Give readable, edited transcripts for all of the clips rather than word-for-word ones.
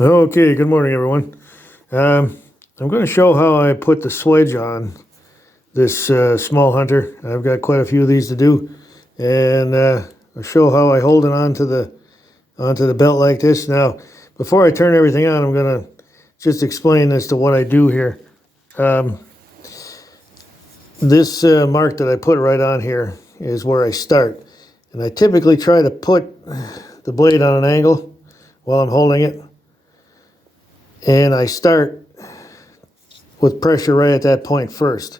Okay, good morning, everyone. I'm going to show how I put the swedge on this small hunter. I've got quite a few of these to do, and I'll show how I hold it onto the belt like this. Now, before I turn everything on, I'm going to just explain as to what I do here. This mark that I put right on here is where I start, and I typically try to put the blade on an angle while I'm holding it. And I start with pressure right at that point first.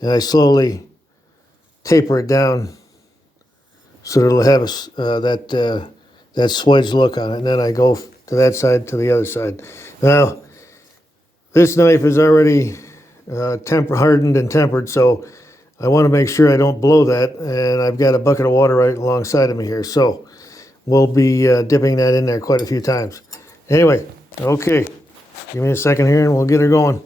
And I slowly taper it down so that it'll have that swedge look on it. And then I go to that side to the other side. Now, this knife is already hardened and tempered, so I want to make sure I don't blow that. And I've got a bucket of water right alongside of me here. So we'll be dipping that in there quite a few times. Anyway, okay. Give me a second here and we'll get her going.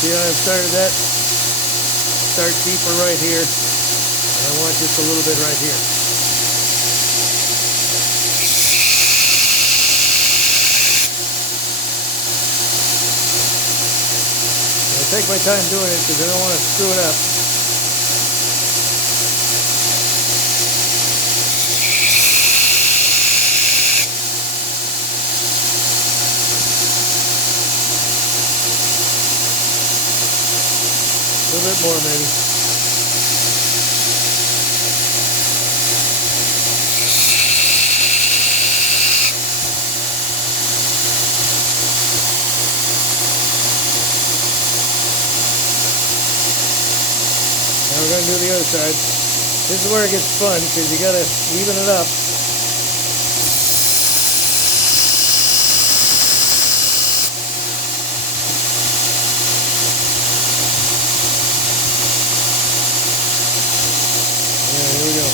See how I've started that? Start deeper right here. And I want just a little bit right here. I take my time doing it because I don't want to screw it up. A little bit more maybe. Now we're going to do the other side. This is where it gets fun because you got to even it up. Yeah, here we go.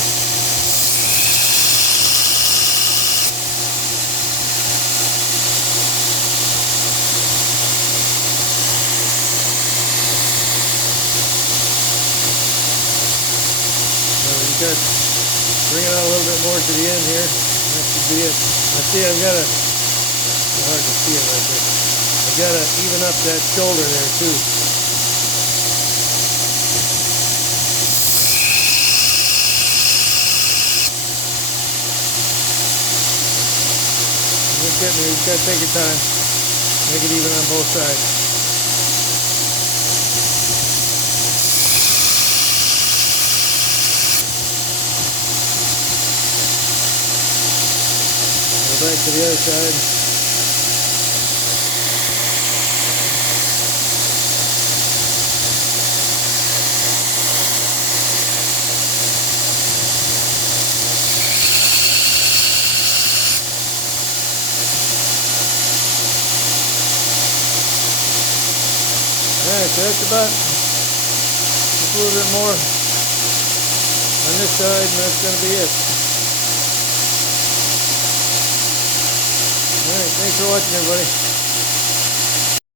Got bring it out a little bit more to the end here. That should be it. Now see, I've got to, it's hard to see it right there. I've got to even up that shoulder there too. Just getting there. You just got to take your time. Make it even on both sides. Back to the other side. Alright, so that's about just a little bit more on this side, and that's going to be it. Alright, thanks for watching, everybody.